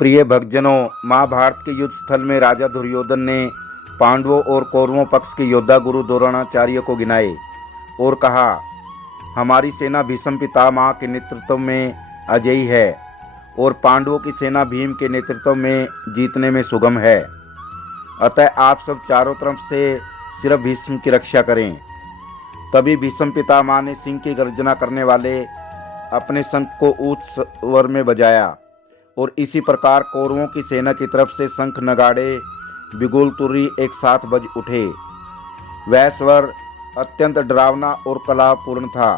प्रिय भक्तजनों, महाभारत के युद्ध स्थल में राजा दुर्योधन ने पांडवों और कौरवों पक्ष के योद्धा गुरु द्रोणाचार्य को गिनाए और कहा, हमारी सेना भीष्म पितामह के नेतृत्व में अजेयी है और पांडवों की सेना भीम के नेतृत्व में जीतने में सुगम है। अतः आप सब चारों तरफ से सिर्फ भीष्म की रक्षा करें। तभी भीष्म पितामह ने सिंह की गर्जना करने वाले अपने शंख को उच्च स्वर में बजाया और इसी प्रकार कौरवों की सेना की तरफ से शंख नगाड़े बिगुल तुर्री एक साथ बज उठे। वह स्वर अत्यंत डरावना और कलापूर्ण था,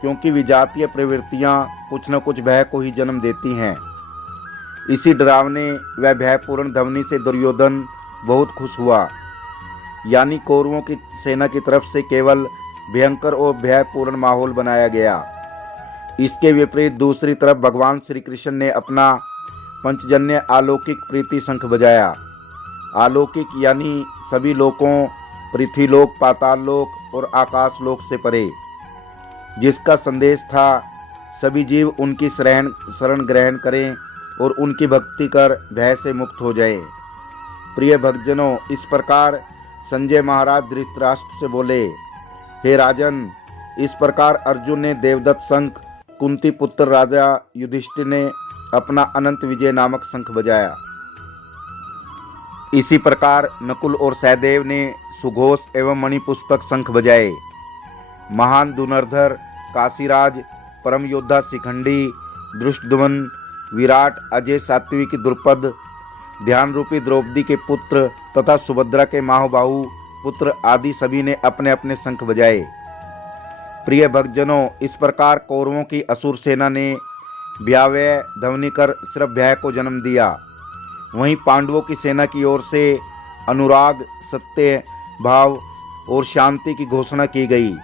क्योंकि विजातीय प्रवृत्तियां कुछ न कुछ भय को ही जन्म देती हैं। इसी डरावने व भयपूर्ण ध्वनि से दुर्योधन बहुत खुश हुआ। यानी कौरवों की सेना की तरफ से केवल भयंकर और भयपूर्ण माहौल बनाया गया। इसके विपरीत दूसरी तरफ भगवान श्री कृष्ण ने अपना पंचजन्य अलौकिक प्रीति शंख बजाया। अलौकिक यानी सभी लोकों, पृथ्वीलोक, पाताल लोक और आकाश लोक से परे, जिसका संदेश था सभी जीव उनकी शरण ग्रहण करें और उनकी भक्ति कर भय से मुक्त हो जाए। प्रिय भक्तजनों, इस प्रकार संजय महाराज धृतराष्ट्र से बोले, हे राजन, इस प्रकार अर्जुन ने देवदत्त शंख, कुंती पुत्र राजा युधिष्ठिर ने अपना अनंत विजय नामक शंख बजाया। इसी प्रकार नकुल और सहदेव ने सुघोष एवं मणिपुष्पक शंख बजाए। महान धनुर्धर काशीराज, परम योद्धा शिखंडी, धृष्टद्युम्न, विराट, अजय, सात्विकी द्रुपद, ध्यान रूपी द्रौपदी के पुत्र तथा सुभद्रा के महाबाहु पुत्र आदि सभी ने अपने अपने शंख बजाए। प्रिय भक्तजनों, इस प्रकार कौरवों की असुर सेना ने भयावह ध्वनि कर सिर्फ भय को जन्म दिया। वहीं पांडवों की सेना की ओर से अनुराग, सत्य भाव और शांति की घोषणा की गई।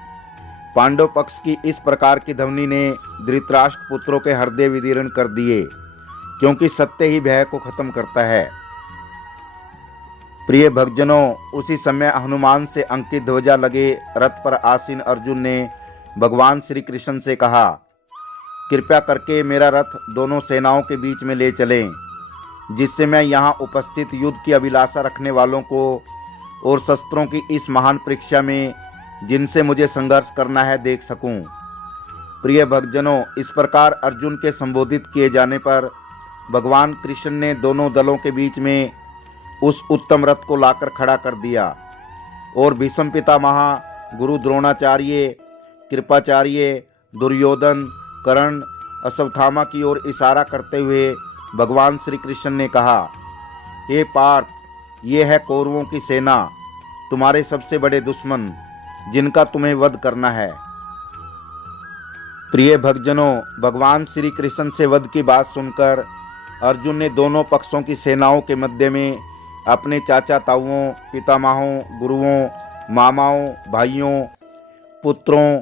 पांडव पक्ष की इस प्रकार की ध्वनि ने धृतराष्ट्र पुत्रों के हृदय विदीर्ण कर दिए, क्योंकि सत्य ही भय को खत्म करता है। प्रिय भक्तजनों, उसी समय हनुमान से अंकित ध्वजा लगे रथ पर आसीन अर्जुन ने भगवान श्री कृष्ण से कहा, कृपया करके मेरा रथ दोनों सेनाओं के बीच में ले चलें, जिससे मैं यहाँ उपस्थित युद्ध की अभिलाषा रखने वालों को और शस्त्रों की इस महान परीक्षा में जिनसे मुझे संघर्ष करना है देख सकूं। प्रिय भक्तजनों, इस प्रकार अर्जुन के संबोधित किए जाने पर भगवान कृष्ण ने दोनों दलों के बीच में उस उत्तम रथ को लाकर खड़ा कर दिया और भीष्म पितामह, गुरु द्रोणाचार्य, कृपाचार्य, दुर्योधन, कर्ण, अश्वत्थामा की ओर इशारा करते हुए भगवान श्री कृष्ण ने कहा, हे पार्थ, ये है कौरवों की सेना, तुम्हारे सबसे बड़े दुश्मन, जिनका तुम्हें वध करना है। प्रिय भक्तजनों, भगवान श्री कृष्ण से वध की बात सुनकर अर्जुन ने दोनों पक्षों की सेनाओं के मध्य में अपने चाचा ताऊओं, पितामहों, गुरुओं, मामाओं, भाइयों, पुत्रों,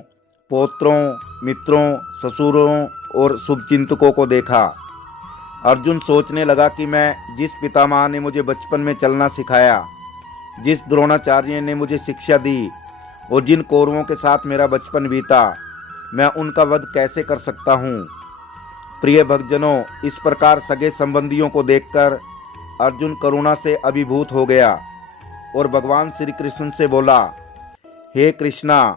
पौत्रों, मित्रों, ससुरों और शुभचिंतकों को देखा। अर्जुन सोचने लगा कि मैं जिस पितामह ने मुझे बचपन में चलना सिखाया, जिस द्रोणाचार्य ने मुझे शिक्षा दी और जिन कौरवों के साथ मेरा बचपन बीता, मैं उनका वध कैसे कर सकता हूँ। प्रिय भक्तजनों, इस प्रकार सगे संबंधियों को देखकर अर्जुन करुणा से अभिभूत हो गया और भगवान श्री कृष्ण से बोला, हे कृष्णा,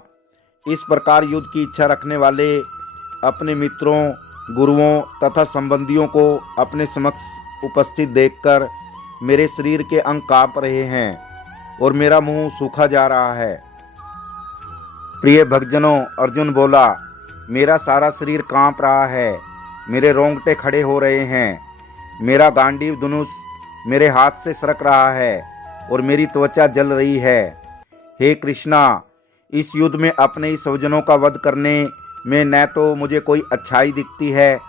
इस प्रकार युद्ध की इच्छा रखने वाले अपने मित्रों, गुरुओं तथा संबंधियों को अपने समक्ष उपस्थित देखकर मेरे शरीर के अंग कांप रहे हैं और मेरा मुंह सूखा जा रहा है। प्रिय भक्तजनों, अर्जुन बोला, मेरा सारा शरीर कांप रहा है, मेरे रोंगटे खड़े हो रहे हैं, मेरा गांडीव धनुष मेरे हाथ से सरक रहा है और मेरी त्वचा जल रही है। हे कृष्णा, इस युद्ध में अपने ही स्वजनों का वध करने में न तो मुझे कोई अच्छाई दिखती है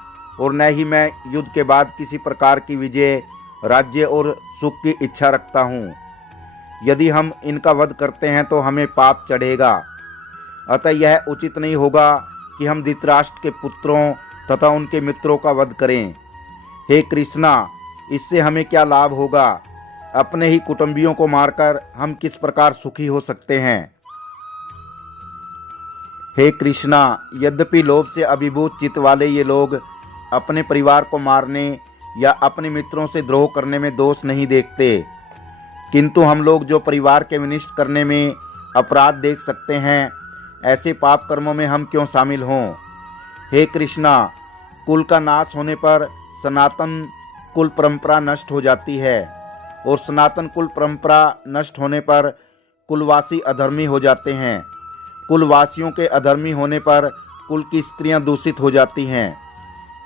और न ही मैं युद्ध के बाद किसी प्रकार की विजय, राज्य और सुख की इच्छा रखता हूँ। यदि हम इनका वध करते हैं तो हमें पाप चढ़ेगा। अतः यह उचित नहीं होगा कि हम धृतराष्ट्र के पुत्रों तथा उनके मित्रों का वध करें। हे कृष्णा, इससे हमें क्या लाभ होगा? अपने ही कुटुंबियों को मारकर हम किस प्रकार सुखी हो सकते हैं। हे कृष्णा, यद्यपि लोभ से अभिभूत चित्त वाले ये लोग अपने परिवार को मारने या अपने मित्रों से द्रोह करने में दोष नहीं देखते, किंतु हम लोग जो परिवार के विनिष्ट करने में अपराध देख सकते हैं, ऐसे पाप कर्मों में हम क्यों शामिल हों। हे कृष्णा, कुल का नाश होने पर सनातन कुल परंपरा नष्ट हो जाती है और सनातन कुल परंपरा नष्ट होने पर कुलवासी अधर्मी हो जाते हैं। कुलवासियों के अधर्मी होने पर कुल की स्त्रियां दूषित हो जाती हैं।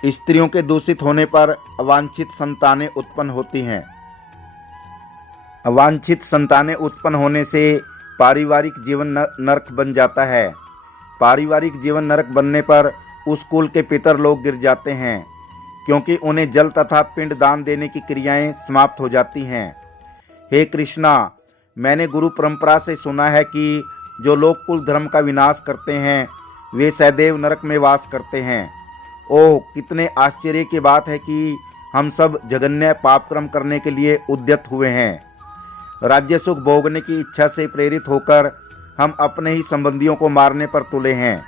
स्त्रियों के दूषित होने पर अवांछित संतानें उत्पन्न होती हैं। अवांछित संतानें उत्पन्न होने से पारिवारिक जीवन नरक बन जाता है। पारिवारिक जीवन नरक बनने पर उस कुल के पितर लोग गिर जाते हैं, क्योंकि उन्हें जल तथा पिंड दान देने की क्रियाएं समाप्त हो जाती हैं। हे कृष्णा, मैंने गुरु परंपरा से सुना है कि जो लोग कुल धर्म का विनाश करते हैं वे सदैव नरक में वास करते हैं। ओह, कितने आश्चर्य की बात है कि हम सब जघन्य पापक्रम करने के लिए उद्यत हुए हैं। राज्य सुख भोगने की इच्छा से प्रेरित होकर हम अपने ही संबंधियों को मारने पर तुले हैं।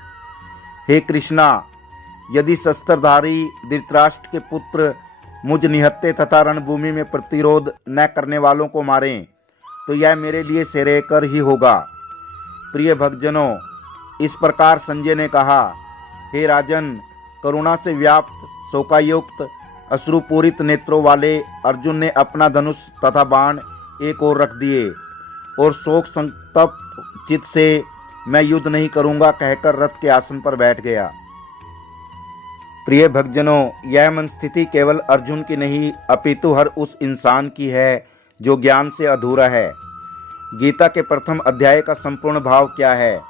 हे कृष्णा, यदि शस्त्रधारी धृतराष्ट्र के पुत्र मुझ निहत्थे तथा रणभूमि में प्रतिरोध न करने वालों को मारें तो यह मेरे लिए श्रेयकर ही होगा। प्रिय भक्तजनों, इस प्रकार संजय ने कहा। हे राजन, करुणा से व्याप्त शोकायुक्त अश्रुपूरित नेत्रों वाले अर्जुन ने अपना धनुष तथा बाण एक ओर रख दिए और शोक संतप्त चित्त से मैं युद्ध नहीं करूंगा कहकर रथ के आसन पर बैठ गया। प्रिय भक्तजनों, यह मन स्थिति केवल अर्जुन की नहीं अपितु हर उस इंसान की है जो ज्ञान से अधूरा है। गीता के प्रथम अध्याय का संपूर्ण भाव क्या है,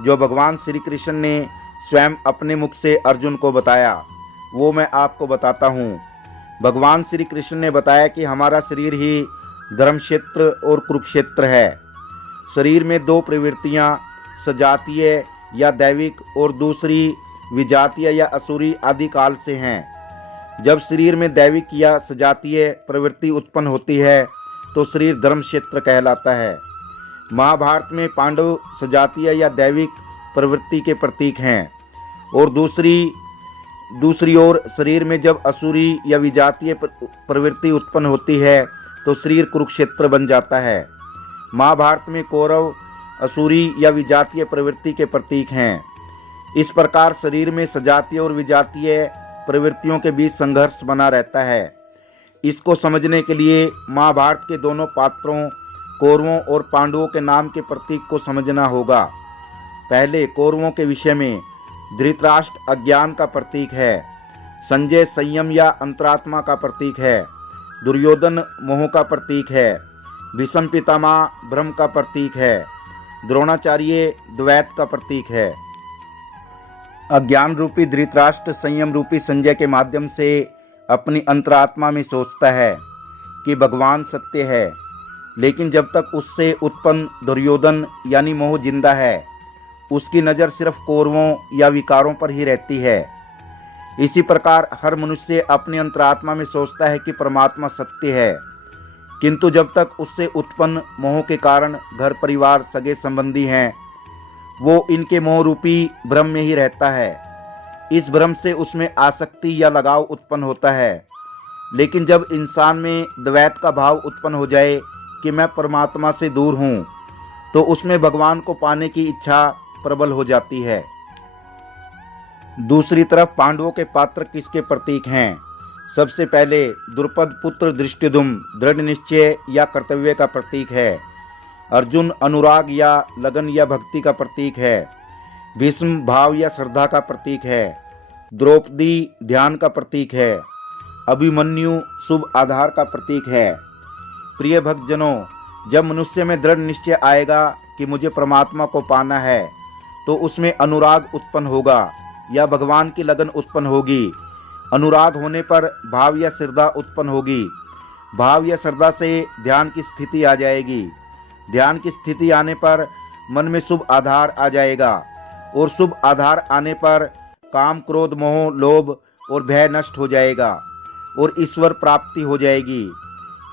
जो भगवान श्री कृष्ण ने स्वयं अपने मुख से अर्जुन को बताया, वो मैं आपको बताता हूँ। भगवान श्री कृष्ण ने बताया कि हमारा शरीर ही धर्मक्षेत्र और कुरुक्षेत्र है। शरीर में दो प्रवृत्तियाँ, सजातीय या दैविक और दूसरी विजातीय या असुरी आदि काल से हैं। जब शरीर में दैविक या सजातीय प्रवृत्ति उत्पन्न होती है तो शरीर धर्म क्षेत्र कहलाता है। महाभारत में पांडव सजातीय या दैविक प्रवृत्ति के प्रतीक हैं और दूसरी ओर शरीर में जब असुरी या विजातीय प्रवृत्ति उत्पन्न होती है तो शरीर कुरुक्षेत्र बन जाता है। महाभारत में कौरव असुरी या विजातीय प्रवृत्ति के प्रतीक हैं। इस प्रकार शरीर में सजातीय और विजातीय प्रवृत्तियों के बीच संघर्ष बना रहता है। इसको समझने के लिए महाभारत के दोनों पात्रों कौरवों और पांडवों के नाम के प्रतीक को समझना होगा। पहले कौरवों के विषय में धृतराष्ट्र अज्ञान का प्रतीक है, संजय संयम या अंतरात्मा का प्रतीक है, दुर्योधन मोह का प्रतीक है, भीष्म पितामह भ्रम का प्रतीक है, द्रोणाचार्य द्वैत का प्रतीक है। अज्ञान रूपी धृतराष्ट्र संयम रूपी संजय के माध्यम से अपनी अंतरात्मा में सोचता है कि भगवान सत्य है, लेकिन जब तक उससे उत्पन्न दुर्योधन यानी मोह जिंदा है, उसकी नज़र सिर्फ कौरवों या विकारों पर ही रहती है। इसी प्रकार हर मनुष्य अपनी अंतरात्मा में सोचता है कि परमात्मा सत्य है, किंतु जब तक उससे उत्पन्न मोह के कारण घर परिवार सगे संबंधी हैं, वो इनके मोह रूपी भ्रम में ही रहता है। इस भ्रम से उसमें आसक्ति या लगाव उत्पन्न होता है। लेकिन जब इंसान में द्वैत का भाव उत्पन्न हो जाए कि मैं परमात्मा से दूर हूँ, तो उसमें भगवान को पाने की इच्छा प्रबल हो जाती है। दूसरी तरफ पांडवों के पात्र किसके प्रतीक हैं? सबसे पहले द्रुपद पुत्र धृष्टद्युम्न दृढ़ निश्चय या कर्तव्य का प्रतीक है। अर्जुन अनुराग या लगन या भक्ति का प्रतीक है। भीष्म भाव या श्रद्धा का प्रतीक है। द्रौपदी ध्यान का प्रतीक है। अभिमन्यु शुभ आधार का प्रतीक है। प्रिय भक्तजनों, जब मनुष्य में दृढ़ निश्चय आएगा कि मुझे परमात्मा को पाना है, तो उसमें अनुराग उत्पन्न होगा या भगवान की लगन उत्पन्न होगी। अनुराग होने पर भाव या श्रद्धा उत्पन्न होगी। भाव या श्रद्धा से ध्यान की स्थिति आ जाएगी। ध्यान की स्थिति आने पर मन में शुभ आधार आ जाएगा और शुभ आधार आने पर काम क्रोध मोह लोभ और भय नष्ट हो जाएगा और ईश्वर प्राप्ति हो जाएगी।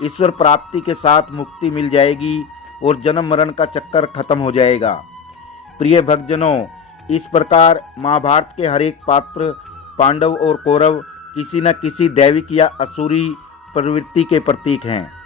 ईश्वर प्राप्ति के साथ मुक्ति मिल जाएगी और जन्म मरण का चक्कर खत्म हो जाएगा। प्रिय भक्तजनों, इस प्रकार महाभारत के हर एक पात्र पांडव और कौरव किसी न किसी दैविक या असुरी प्रवृत्ति के प्रतीक हैं।